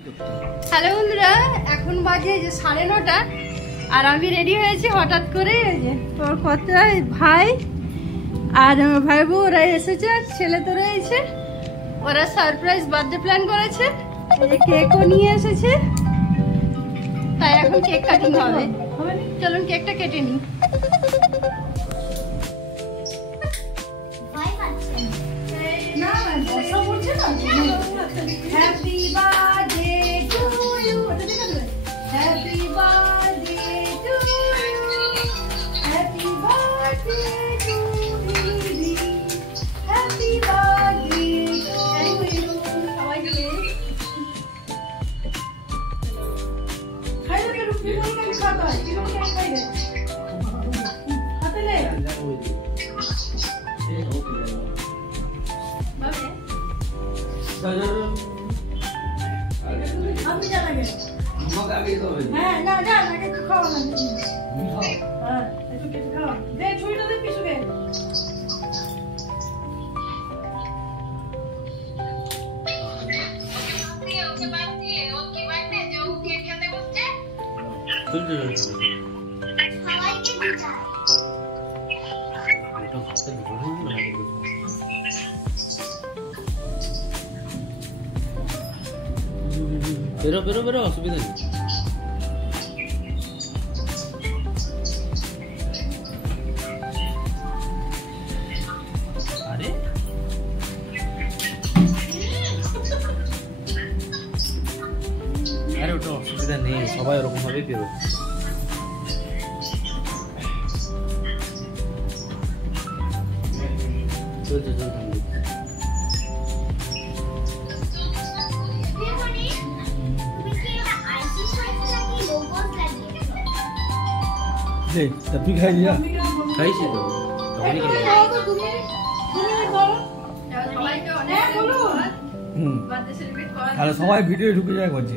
Hello বন্ধুরা, এখন বাজে যে 9:30 আর আমি রেডি হয়েছি হঠাৎ করে। তোর কতটা ভাই আর আমার ভাই বউ ওরা এসেছে, ছেলে তো রয়েছে, ওরা সারপ্রাইজ বার্থডে প্ল্যান করেছে, কেকও নিয়ে এসেছে, তাই এখন কেক কাটিং হবে। চলুন কেকটা কেটে নিই। Happy birthday to you, happy birthday to you, happy birthday to you, happy birthday to you. সবাইকে খাইলে তো রুটি করে খাওয়া হয়, কি করে খাইলে হাতে নে আমি জানাগে আমাকে আগে তো হবে। হ্যাঁ না না আগে তো খাওয়া না। হ্যাঁ একটু কেটে খাও দে, ছুরিটা দে পিছুকে। ওকে বাড়তে যে ও কেক খেতে বসছে সবাইকে দিতে এটা হাতে ধরে না। বেরো অসুবিধা নেই। আরে ওটা অসুবিধা নেই, সবাই ওরকম ভাবে বেরো। তুই খাইছি তো তাহলে সবাই ভিডিও ঢুকে যায় করছে।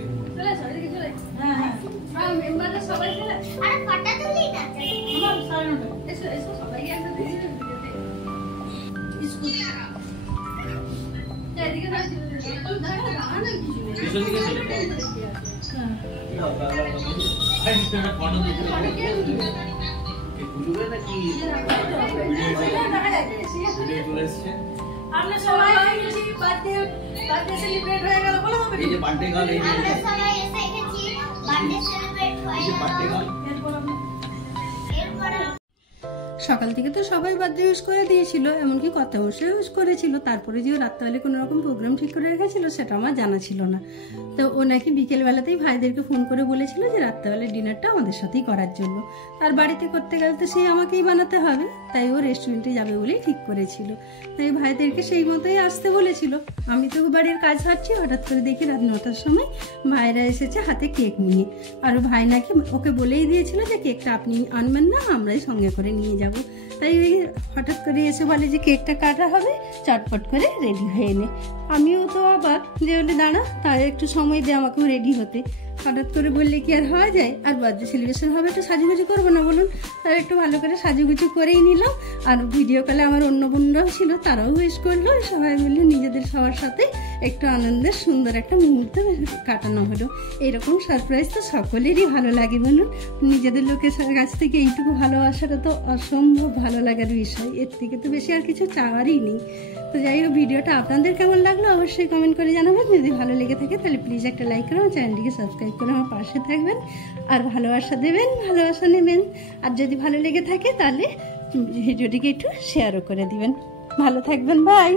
আমরা সবাই এসেছি, বার্থডে সেলিব্রেট হয়ে গেল। বলো এই যে বার্থডে গার্ল, এই যে আমরা সবাই এসেছি, বার্থডে সেলিব্রেট হয়ে গেল। বার্থডে গার্ল সকাল থেকে তো সবাই বার্থডে উইশ করে দিয়েছিল, এমনকি কথা বসে উইশ করেছিল। তারপরে যে রাত্রেবেলা কোনো রকম প্রোগ্রাম ঠিক করে রেখেছিল সেটা আমার জানা ছিল না। তো ও নাকি বিকেলবেলাতেই ভাইদেরকে ফোন করে বলেছিল যে রাত্রেবেলা ডিনারটা আমাদের সাথেই করার জন্য। তার বাড়িতে করতে গেলে তো সেই আমাকেই বানাতে হবে, তাই ও রেস্টুরেন্টে যাবে বলেই ঠিক করেছিল। তাই ভাইদেরকে সেই মতোই আসতে বলেছিল। আমি তো বাড়ির কাজ হাঁটছি, হঠাৎ করে দেখি রাত 9টার সময় ভাইরা এসেছে হাতে কেক নিয়ে। আর ভাই নাকি ওকে বলেই দিয়েছিল যে কেকটা আপনি আনবেন না, আমরাই সঙ্গে করে নিয়ে যাব। তাই ওই হঠাৎ করে এসে বলে যে কেকটা কাটা হবে, চটপট করে রেডি হয়ে নে। আমিও তো অবাক যে বলে দাঁড়া, তার একটু সময় দে আমাকেও রেডি হতে। হঠাৎ করে বললে কি আর হওয়া যায়? আর বার্থডে সেলিব্রেশন হবে, একটু সাজুগুজু করবো না বলুন? তাই একটু ভালো করে সাজুগুজু করেই নিলাম। আর ভিডিও কলে আমার অন্য বন্ধুরাও ছিল, তারাও উইশ করলো। সবাই মিলে নিজেদের সবার সাথে একটু আনন্দের সুন্দর একটা মুহূর্ত কাটানো হলো। এরকম সারপ্রাইজ তো সকলেরই ভালো লাগে বলুন? নিজেদের লোকের কাছ থেকে এইটুকু ভালোবাসাটা তো অসম্ভব ভালো লাগার বিষয়। এর থেকে তো বেশি আর কিছু চাওয়ারই নেই। তো যাই হোক, ভিডিওটা আপনাদের কেমন লাগলো অবশ্যই কমেন্ট করে জানাবেন। যদি ভালো লেগে থাকে তাহলে প্লিজ একটা লাইক করে আমার চ্যানেলটিকে সাবস্ক্রাইব করে আমার পাশে থাকবেন। আর ভালোবাসা দেবেন, ভালোবাসা নেবেন। আর যদি ভালো লেগে থাকে তাহলে ভিডিওটিকে একটু শেয়ারও করে দিবেন। ভালো থাকবেন, বাই।